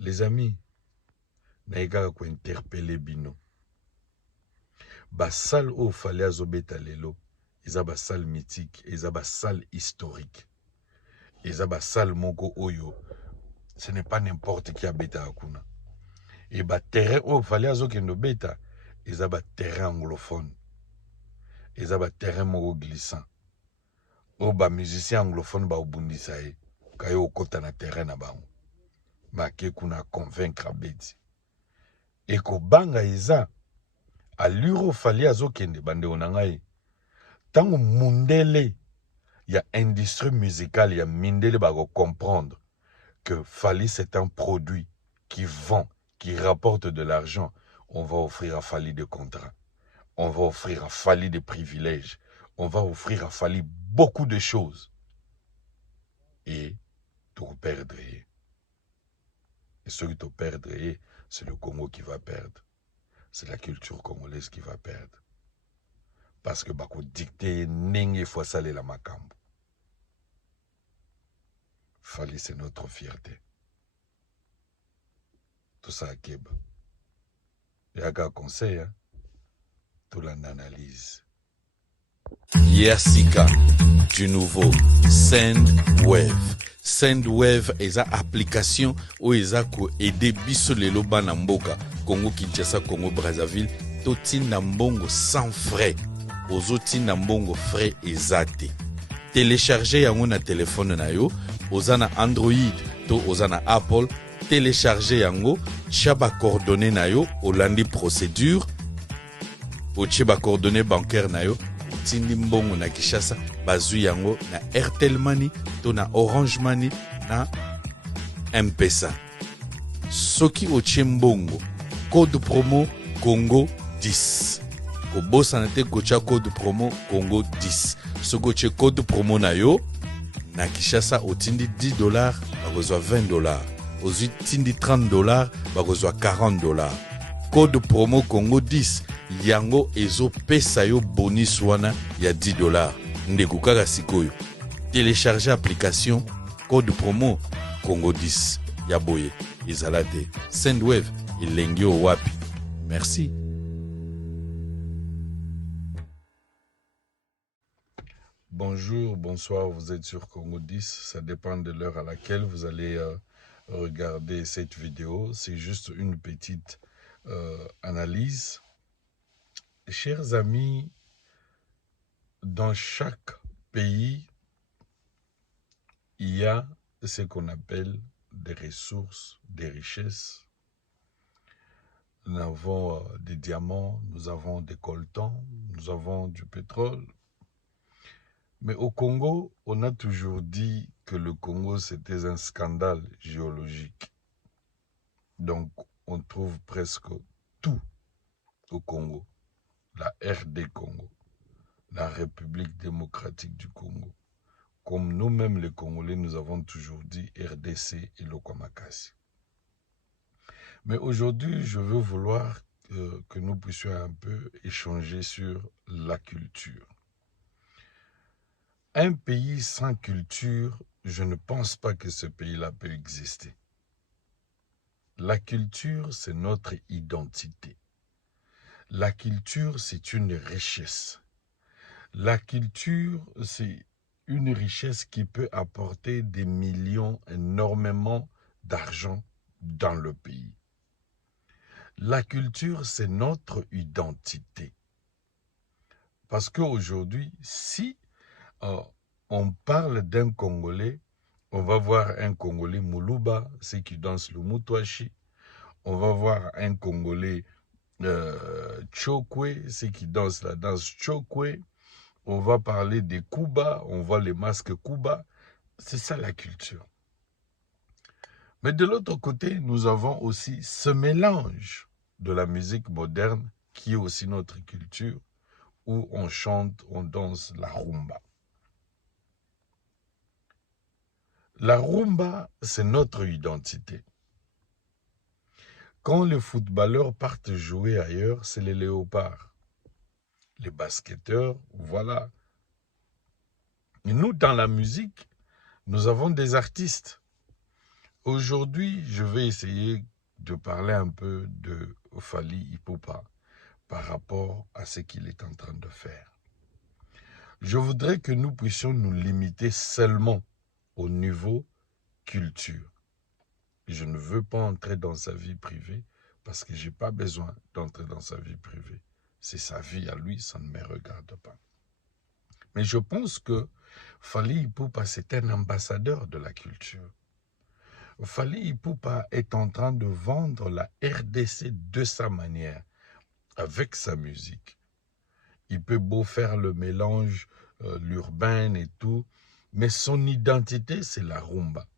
Les amis, naïga ko interpeller bino. Ba salle au fallait azobeta lelo, eza ba salle mythique, eza ba salle historique. Eza ba salle moko oyo, ce n'est pas n'importe qui a beta akuna. Et ba terrain au fallait azokendo beta, eza ba terrain anglophone. Eza ba terrain moko glissant. O ba musicien anglophone ba obundisa ye, kayo okota na terrain na bango. Make kuna convaincre beti. Et ko banga eza allure fali azokende bande onangai. Tango mundele ya industrie musicale ya mindele ba comprendre que Fali c'est un produit qui vend, qui rapporte de l'argent, on va offrir à Fali des contrats. On va offrir à Fali des privilèges. On va offrir à Fali beaucoup de choses. Et tout perdre. Et ce qui te perdre, c'est le Congo qui va perdre. C'est la culture congolaise qui va perdre. Parce que bako dicté n'enge fois salé la makambo. Fali c'est notre fierté. Tout ça à Keba. Il y a un conseil, hein? Tout l'analyse. Yasika du nouveau Sendwave. Sendwave est une application où ils ont aidé biso lelo bana mboka Congo Kinshasa, Congo Brazzaville, toti nambongo sans frais. Ozoti nambongo frais ezate. Télécharger yango na téléphone na yo, ozana Android to ozana Apple, télécharger yango, chaba coordonnées na yo, olandi procédure, otie ba coordonnées bancaires na yo, tindi mbongo na Kishasa, bazui yango na Airtel Money, to na Orange Money, na M-Pesa. Soki otie mbongo, code promo Congo 10. Ko bossa na te kocha code promo Congo 10. Soki otie code promo na yo, na Kishasa otindi $10, bakozwa $20. Ozui tindi $30, bakozwa $40. Code promo Congo 10. Yango ezo pesa yo bonus wana ya $10. Ndeko kaka sikoyo. Télécharger application code promo Congo 10. Yaboye. Izalate. Sendwave. Ilengi o wapi. Merci. Bonjour, bonsoir, vous êtes sur Congo 10. Ça dépend de l'heure à laquelle vous allez regarder cette vidéo. C'est juste une petite analyse. Chers amis, dans chaque pays, il y a ce qu'on appelle des ressources, des richesses. Nous avons des diamants, nous avons des coltans, nous avons du pétrole. Mais au Congo, on a toujours dit que le Congo, c'était un scandale géologique. Donc, on trouve presque tout au Congo. La RD Congo, la République démocratique du Congo. Comme nous-mêmes les Congolais, nous avons toujours dit RDC et Lokomakasi. Mais aujourd'hui, je veux vouloir que nous puissions un peu échanger sur la culture. Un pays sans culture, je ne pense pas que ce pays-là peut exister. La culture, c'est notre identité. La culture, c'est une richesse. La culture, c'est une richesse qui peut apporter des millions, énormément d'argent dans le pays. La culture, c'est notre identité. Parce qu'aujourd'hui, si on parle d'un Congolais, on va voir un Congolais Moulouba, c'est qui danse le Moutouachi. On va voir un Congolais Chokwe, c'est qui danse la danse Chokwe. On va parler des Kuba, on voit les masques Kuba. C'est ça la culture. Mais de l'autre côté, nous avons aussi ce mélange de la musique moderne qui est aussi notre culture, où on chante, on danse la rumba. La rumba, c'est notre identité. Quand les footballeurs partent jouer ailleurs, c'est les léopards. Les basketteurs, voilà. Et nous, dans la musique, nous avons des artistes. Aujourd'hui, je vais essayer de parler un peu de Fally Ipupa par rapport à ce qu'il est en train de faire. Je voudrais que nous puissions nous limiter seulement au niveau culture. Je ne veux pas entrer dans sa vie privée parce que je n'ai pas besoin d'entrer dans sa vie privée. C'est sa vie à lui, ça ne me regarde pas. Mais je pense que Fally Ipupa, c'est un ambassadeur de la culture. Fally Ipupa est en train de vendre la RDC de sa manière, avec sa musique. Il peut beau faire le mélange, l'urbain et tout, mais son identité, c'est la rumba.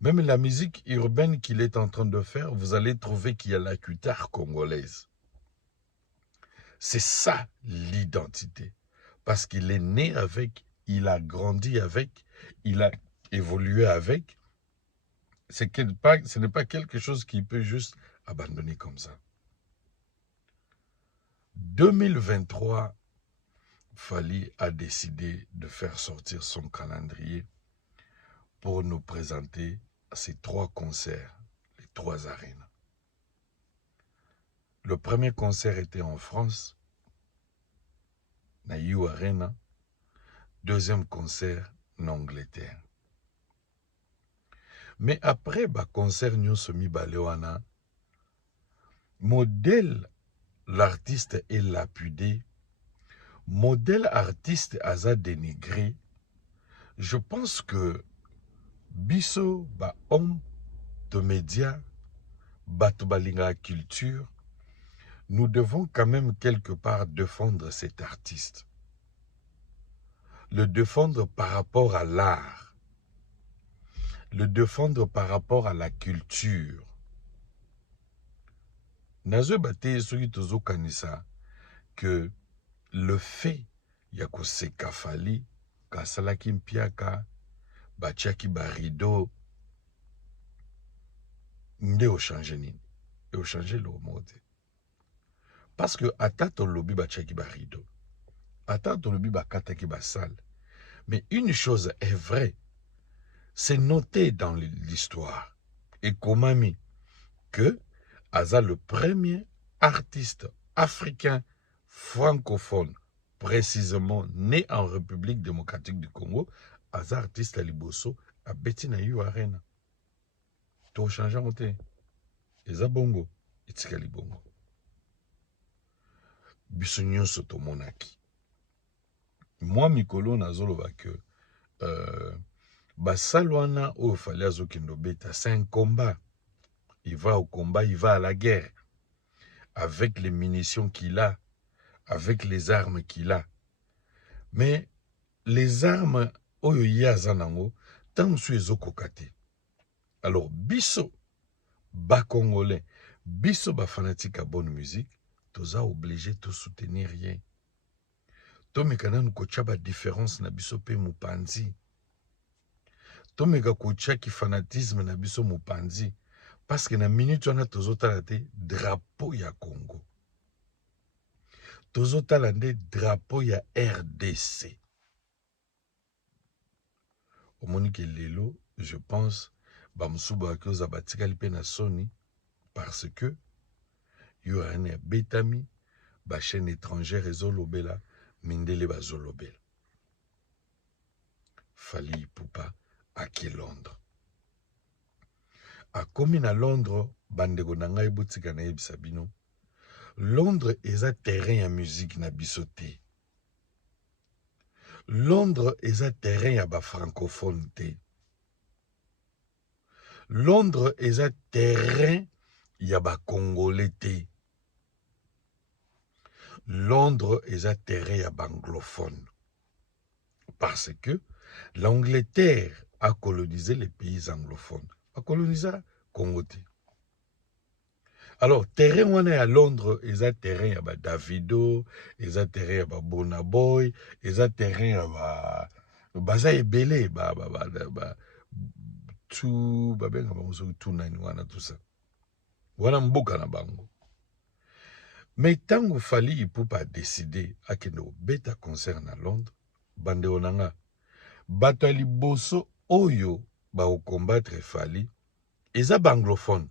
Même la musique urbaine qu'il est en train de faire, vous allez trouver qu'il y a la guitare congolaise. C'est ça l'identité. Parce qu'il est né avec, il a grandi avec, il a évolué avec. Ce n'est pas quelque chose qu'il peut juste abandonner comme ça. 2023, Fally a décidé de faire sortir son calendrier pour nous présenter ces 3 concerts, les 3 arènes. Le premier concert était en France, na U Arena. Deuxième concert en Angleterre. Mais après le concert nyonso mibale wana, modèle l'artiste est lapidé, modèle artiste aza dénigré. Je pense que biso ba homme de médias, bato balinga culture, nous devons quand même quelque part défendre cet artiste. Le défendre par rapport à l'art. Le défendre par rapport à la culture. Nazo bate soki tozo kanisa que le fait ya koseka Fally kasalaki mpiaka batiaki barido nde ochange nini e ochange le mode parce que ata tolobi batiaki barido ata tolobi bakataki basale, mais une chose est vraie, c'est noté dans l'histoire et komami que Aza le premier artiste africain francophone, précisément né en République démocratique du Congo, Aza artiste à Liboso, à Bettina Yu Arena. To change monté. Eza bongo, itika libongo. Bisonyo soto monaki. Moi, Mikolo nazoloba que basalwana o fallait azokendo beta, c'est un combat. Il va au combat, il va à la guerre. Avec les munitions qu'il a, avec les armes qu'il a. Mais les armes, oyo yazanango, tant suezo kokate. Alors, biso, ba Congolais, biso ba fanatique à bonne musique, toza obligé de soutenir rien. Tomekana nou kocha ba différence na biso pe mupanzi. Tomeka kocha ki fanatisme na biso mupanzi. Parce que na minute wana tozotala te drapeau ya Congo. Tozotala nde drapeau ya RDC. Omonique lelo, je pense, bamusuba akoza batikali pe na soni parce que yo ane betami ba chaîne étrangère ezolobela mindele bazolobela. Fally Ipupa aki Londres. Akomi na Londres, bandeko na ngai botika na yebisa bino. Londres eza terrain ya musique na biso te. Londres eza terrain ya ba francophone te. Londres eza terrain ya ba congolais te. Londres eza terrain ya ba anglophone. Parce que l'Angleterre a colonisé les pays anglophones. A colonisé Congo te. Alors, terrain wana à Londres, eza terrain ya ba Davido, eza terrain ya ba Burna Boy, eza terrain ya ba baza ebele tout babenga bango so tout nani wana tout ça. Wana mboka na bango. Mais tango Fally Ipupa a décidé akende beta concert na Londres, bande onanga bato ya liboso oyo ba combattre Fally eza anglophone.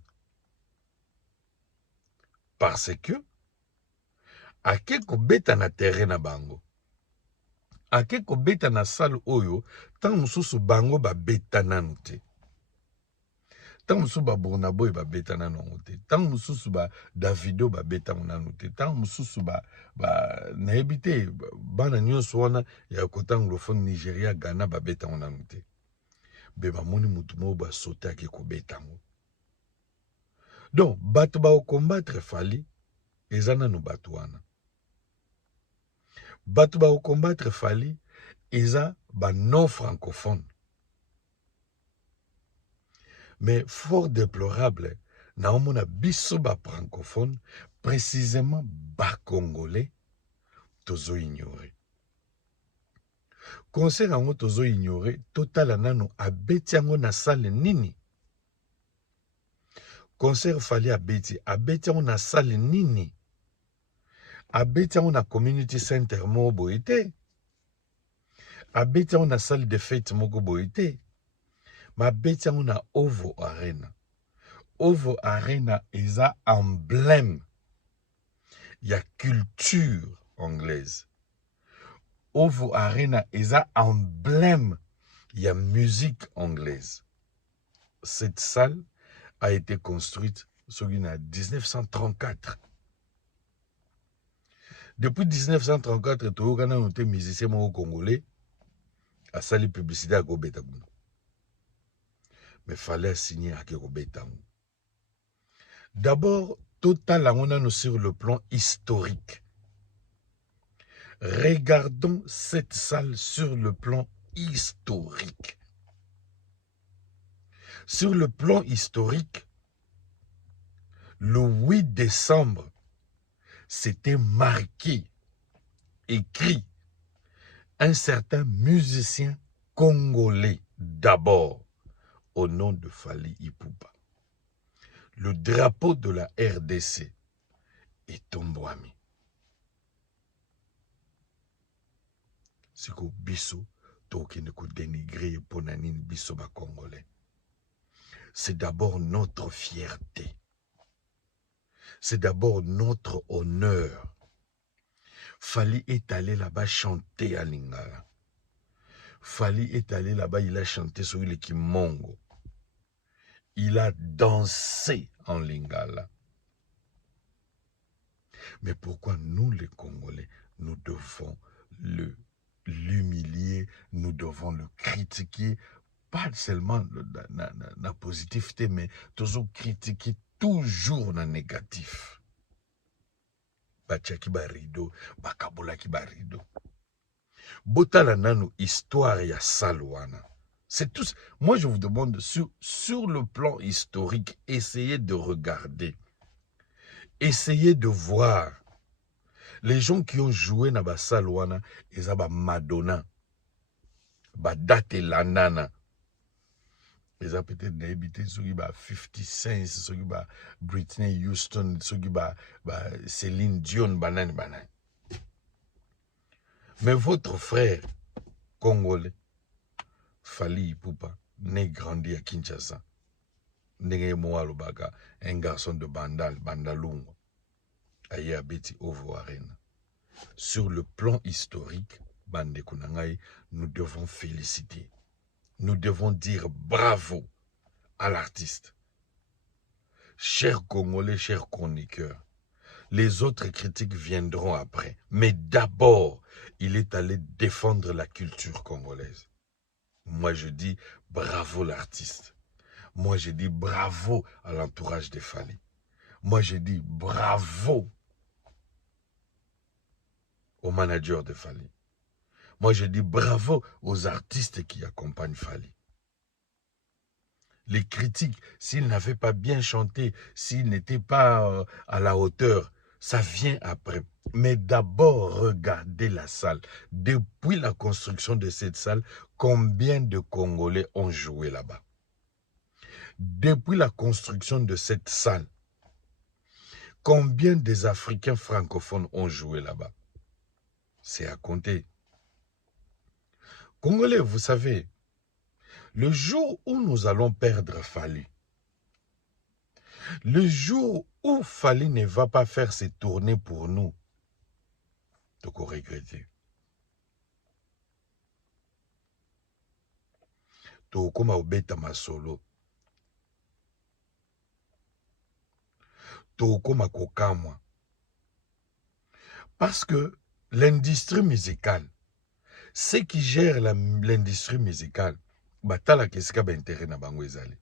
Parce que ake kobeta na terrain na bango. Ake kobeta na salle oyo, tant mosusu bango babeta nanu te. Tant mosusu ba Burna Boy babeta nanu te. Tant mosusu ba Davido babeta nanu te. Tant mosusu ba nayebi te bana nyonso wana ya kota anglophone Nigeria, Ghana babeta nanu te. Be bamoni mutu mo ba sauter ake kobeta ngo. Donc bato ba combattre Fally eza nanu bato wana. Bato ba combattre Fally eza ba non francophone. Mais fort déplorable, na omona biso ba francophone, précisément ba congolais, tozo ignorer. Concert yango tozo ignorer, total nano abeti yango na salle nini. Concert Fally abeti yango na salle nini. Abeti yango na community center mo boite. Abeti yango na salle de fête moko boite. Ma beti yango na Ovo Arena. Ovo Arena eza emblème ya culture anglaise. Ovo Arena eza emblème ya musique anglaise. Cette salle a été construite en 1934. Depuis 1934, tout le monde musicien congolais a sali publicité à Gobeta. Mais fallait signer à Kerobetango. D'abord, total on sur le plan historique. Regardons cette salle sur le plan historique. Sur le plan historique, le 8 décembre, c'était marqué, écrit, un certain musicien congolais d'abord, au nom de Fally Ipupa. Le drapeau de la RDC est Tombouami. C'est que biso, toki ne ko dénigrer pour nanine biso ba congolais. C'est d'abord notre fierté. C'est d'abord notre honneur. Fally est allé là-bas chanter à Lingala. Fally est allé là-bas, il a chanté sur le Kimongo. Il a dansé en Lingala. Mais pourquoi nous, les Congolais, nous devons l'humilier, nous devons le critiquer, pas seulement la positivité, mais toujours critiquer toujours le négatif. Bachaki barido, bakabola ki barido. Botala nanu histoire ya salwana. C'est tout. Moi, je vous demande, sur le plan historique, essayez de regarder. Essayez de voir. Les gens qui ont joué dans la salwana, ils ont Madonna, Date Lanana. Ils ont peut-être habité sur 50 Cent, sur Britney Houston, sur Céline Dion, banane. Mais votre frère congolais, Fally Ipupa, né grandi à Kinshasa, né un garçon de Bandalungo, aye abeti Ovo Arena. Sur le plan historique, Bande Kunangai, nous devons féliciter. Nous devons dire bravo à l'artiste. Chers Congolais, chers chroniqueurs, les autres critiques viendront après. Mais d'abord, il est allé défendre la culture congolaise. Moi, je dis bravo l'artiste. Moi, je dis bravo à l'entourage de Fally. Moi, je dis bravo au manager de Fally. Moi, je dis bravo aux artistes qui accompagnent Fally. Les critiques, s'ils n'avaient pas bien chanté, s'ils n'étaient pas à la hauteur, ça vient après. Mais d'abord, regardez la salle. Depuis la construction de cette salle, combien de Congolais ont joué là-bas? Depuis la construction de cette salle, combien des Africains francophones ont joué là-bas? C'est à compter. Congolais, vous savez, le jour où nous allons perdre Fally, Le jour où Fally ne va pas faire ses tournées pour nous, tu vas regretter. Tu vas comme obeta ma solo. Tu vas comme kokamwa. Parce que l'industrie musicale, ceux qui gèrent l'industrie musicale, batala kesika ba intérêt na bango ezali.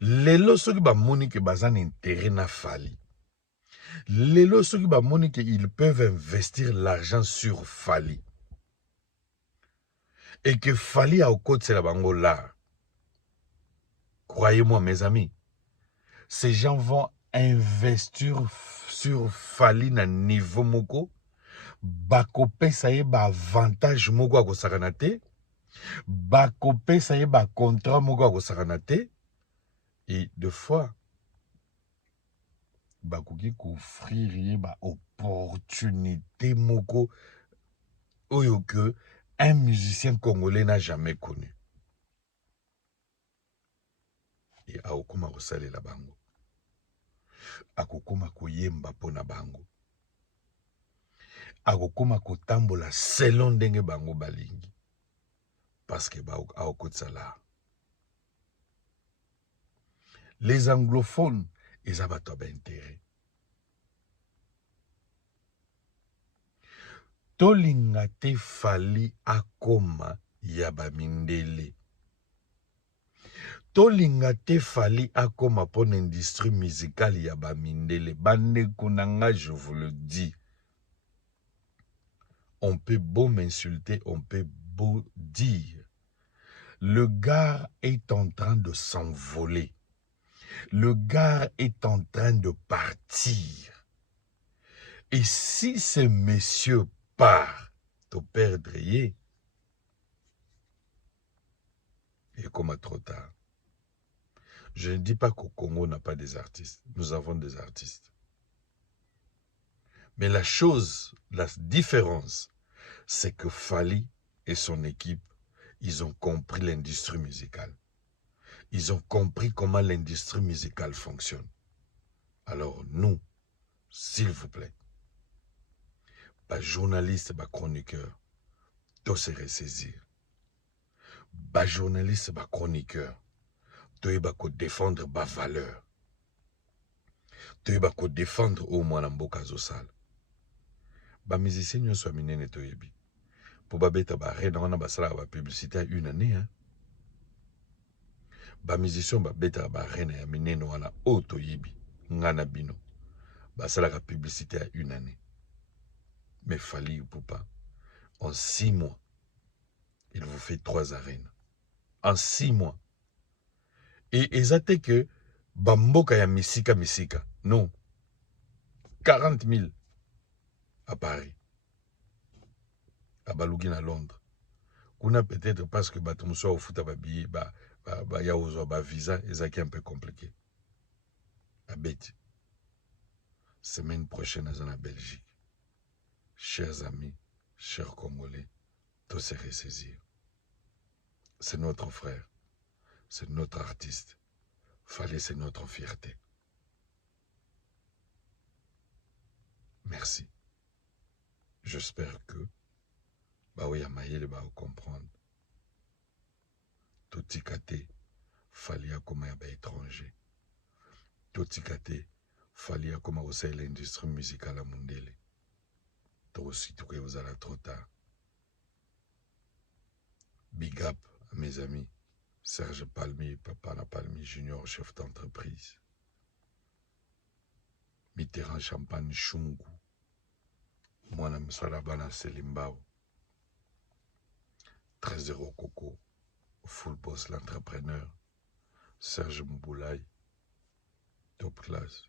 Lelo soki ba moni ke bazan intérêt na Fally. Lelo soki ba moni ke ils peuvent investir l'argent sur Fally. Et que Fally a au côté de la bango là. Croyez-moi mes amis, ces gens vont investir sur Fally na niveau moko. Bakopesa ye ba avantage moko a kosakana te. Bakopesa ye ba contrat moko a kosakana te. Et deux fois, bakoki k'offrir ye ba opportunité moko oyo que un musicien congolais n'a jamais connu. Et aokoma kosalela bango. Akokoma koyemba pona bango. Akokoma kotambola selon ndenge bango balingi. Parce que aokotsala. Les anglophones, ils ont pas d'intérêt. Tolinga te Fally akoma yaba mindele. Tolinga te Fally akoma pon industrie musicale yaba mindele. Bandeko nanga, je vous le dis. On peut beau m'insulter, on peut beau dire. Le gars est en train de s'envoler. Le gars est en train de partir. Et si ce monsieur part, te perdre, et comme trop tard. Je ne dis pas qu'au Congo n'a pas des artistes. Nous avons des artistes. Mais la chose, la différence, c'est que Fally et son équipe, ils ont compris l'industrie musicale. Ils ont compris comment l'industrie musicale fonctionne. Alors nous, s'il vous plaît, pas journaliste, pas chroniqueur, tout se ressaisir. Pas journaliste, pas chroniqueur, tout va défendre ba valeur. Tout va défendre au moins mboka zosal. Ba musicien nyonso ya minene toyebi. Po babeta ba reine wana basala ba publicité à une année hein. Ba musicien babeta ba reine ya minene wana o toyebi ngana bino. Basala la publicité à une année. Mais Fally Ipupa, en 6 mois, il vous fait 3 arènes. En 6 mois. Et exacté que Bamboka ya misika. Non. 40 000 à Paris. À Balougine à Londres. On a peut-être parce que Batumso au foot à Babi, ya ozo ba visa, et un peu compliqué. À Beti. Semaine prochaine, à la Belgique. Chers amis, chers Congolais, tous se ressaisir. C'est notre frère. C'est notre artiste. Fally, c'est notre fierté. Merci. J'espère que Baoya Mayele va comprendre. Tout ticate, Fally comme un étranger. Tout ticate, Fally comme aussi l'industrie musicale à Mundele. Tout aussi, tout que vous allez trop tard. Big up à mes amis. Serge Palmi, Papa na Palmi Junior, chef d'entreprise. Mitterrand Champagne Chungu. Mwana Msalabana Selimbao. 13 Coco. Full Boss l'entrepreneur. Serge Mboulaye. Top class.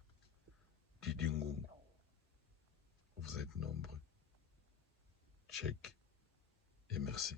Didi Ngungu. Vous êtes nombreux. Check et merci.